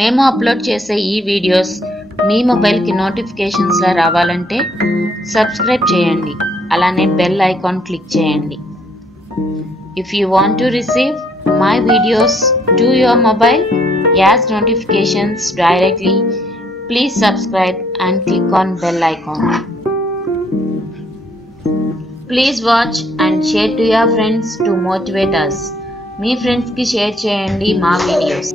మేము అప్లోడ్ చేసే ఈ వీడియోస్ మీ మొబైల్కి నోటిఫికేషన్స్లా రావాలంటే సబ్స్క్రైబ్ చేయండి, అలానే బెల్ ఐకాన్ క్లిక్ చేయండి. If you want to receive my videos to your mobile as notifications directly, please subscribe and click on bell icon. Please watch and share to your friends to motivate us. Me friends కి share చేయండి మా videos.